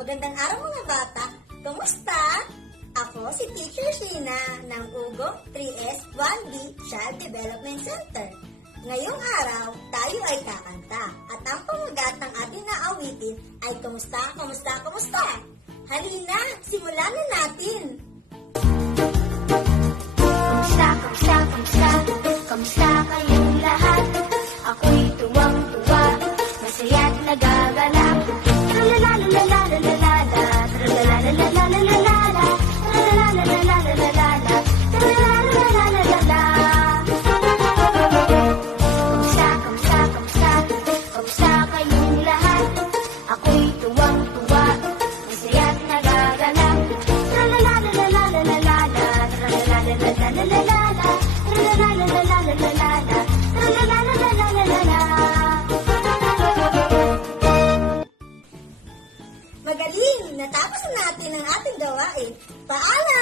Magandang araw mga bata! Kumusta? Ako si Teacher Sheena ng Ugong 3S 1B Child Development Center. Ngayong araw, tayo ay kakanta at ang pamagat ng ating naawitin ay Kumusta, Kumusta, Kumusta? Halina, simulan na natin! Kamusta, kamusta, kamusta? Kamusta kayong lahat? Ako'y tuwang-tuwa, masaya't nagagalak. Tra-la-la-la-la-la-la-la-la, tra-la-la-la-la-la-la-la-la, tra-la-la-la-la-la-la-la, tra-la-la-la-la-la-la-la. Kamusta, kamusta, kamusta? Kamusta kayong lahat? Ako'y tuwang-tuwa, masaya't nagagalak. Tra-la-la-la-la-la-la-la-la, tra-la-la-la-la-la-la-la, tra-la-la-la-la-la-la-la, tra-la-la-la-la-la-la-la. Magaling! Natapos na natin ang ating gawain. Paalam!